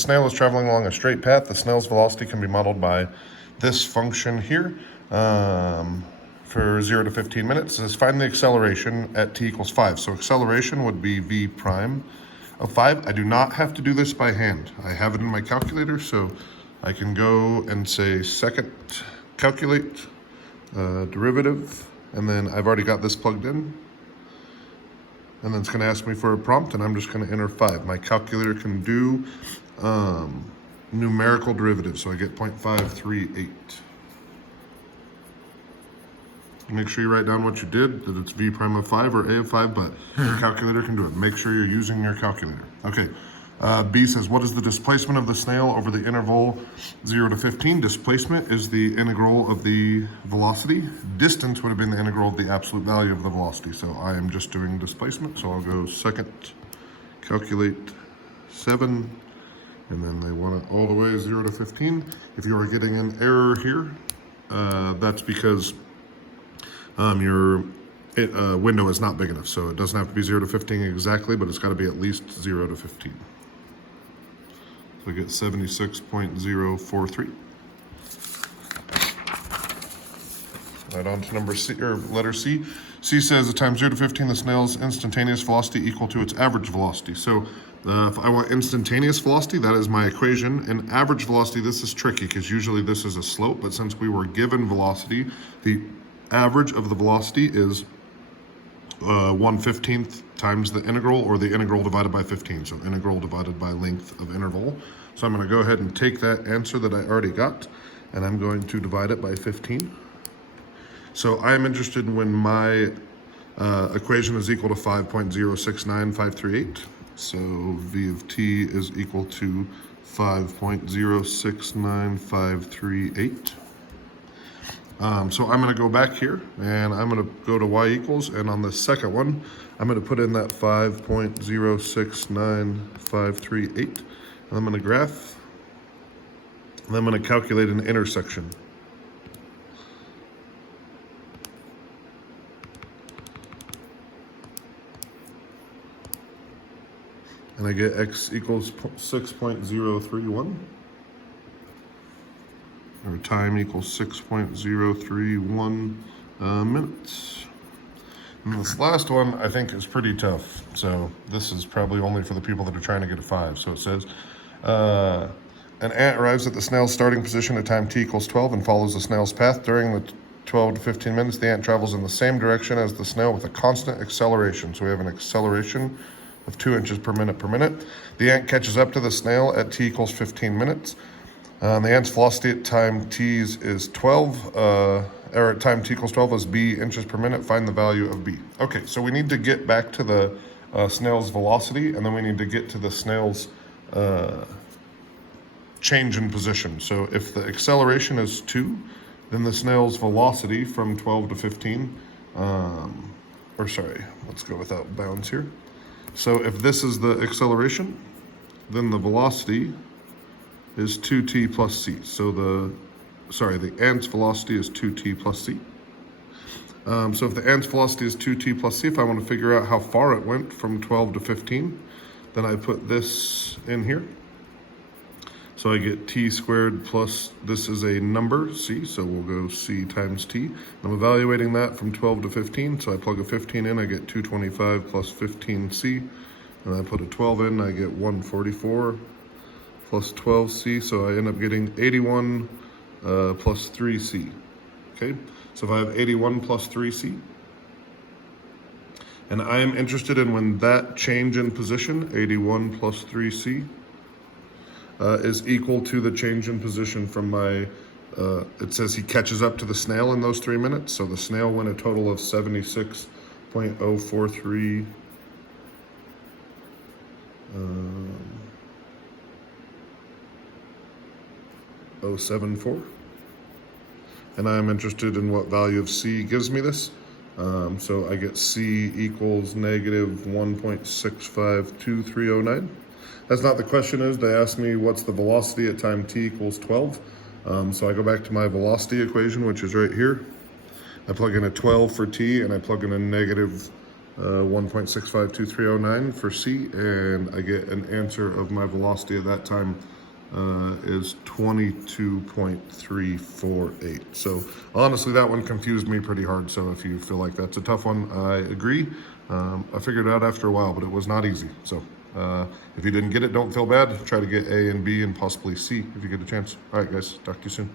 snail is traveling along a straight path, the snail's velocity can be modeled by this function here for 0 to 15 minutes. It says find the acceleration at t equals 5. So acceleration would be v prime of 5. I do not have to do this by hand. I have it in my calculator, so I can go and say second calculate derivative, and then I've already got this plugged in. And then it's going to ask me for a prompt, and I'm just going to enter 5. My calculator can do numerical derivatives, so I get 0.538. Make sure you write down what you did, that it's v prime of 5 or a of 5, but your calculator can do it. Make sure you're using your calculator. Okay, B says, what is the displacement of the snail over the interval 0 to 15? Displacement is the integral of the velocity. Distance would have been the integral of the absolute value of the velocity. So I am just doing displacement. So I'll go second, calculate 7, and then they want it all the way 0 to 15. If you are getting an error here, that's because your window is not big enough. So it doesn't have to be 0 to 15 exactly, but it's got to be at least 0 to 15. So I get 76.043. Right on to number C, or letter C. C says at time 0 to 15, the snail's instantaneous velocity equal to its average velocity. So if I want instantaneous velocity, that is my equation. And average velocity, this is tricky because usually this is a slope, but since we were given velocity, the average of the velocity is 1/15 times the integral, or the integral divided by 15. So integral divided by length of interval. So I'm going to go ahead and take that answer that I already got, and I'm going to divide it by 15. So I'm interested in when my equation is equal to 5.069538. So V of t is equal to 5.069538. So I'm going to go back here, and I'm going to go to y equals, and on the second one, I'm going to put in that 5.069538, and I'm going to graph, and I'm going to calculate an intersection. And I get x equals 6.031. Or time equals 6.031 minutes. And this last one I think is pretty tough. So this is probably only for the people that are trying to get a 5. So it says, an ant arrives at the snail's starting position at time t equals 12 and follows the snail's path. During the 12 to 15 minutes, the ant travels in the same direction as the snail with a constant acceleration. So we have an acceleration of 2 inches per minute per minute. The ant catches up to the snail at t equals 15 minutes. The ant's velocity at time t is 12, or at time t equals 12 is b inches per minute. Find the value of b. Okay, so we need to get back to the snail's velocity, and then we need to get to the snail's change in position. So if the acceleration is 2, then the snail's velocity from 12 to 15, let's go without bounds here. So if this is the acceleration, then the velocity is 2t plus c. So the ant's velocity is 2t plus c. So if the ant's velocity is 2t plus c, if I want to figure out how far it went from 12 to 15, then I put this in here. So I get t squared plus, this is a number, c, so we'll go c times t. I'm evaluating that from 12 to 15, so I plug a 15 in, I get 225 plus 15c, and I put a 12 in, I get 144 plus 12c, so I end up getting 81 plus 3c. Okay, so if I have 81 plus 3c, and I am interested in when that change in position, 81 plus 3c, is equal to the change in position from my, it says he catches up to the snail in those 3 minutes, so the snail went a total of 76.043 074, and I'm interested in what value of c gives me this. So I get c equals negative 1.652309. That's not the question is. They asked me what's the velocity at time t equals 12. So I go back to my velocity equation, which is right here. I plug in a 12 for t, and I plug in a negative 1.652309 for C, and I get an answer of my velocity at that time is 22.348. So honestly, that one confused me pretty hard. So if you feel like that's a tough one, I agree. I figured it out after a while, but it was not easy. So if you didn't get it, don't feel bad. Try to get A and B and possibly C if you get a chance. All right, guys, talk to you soon.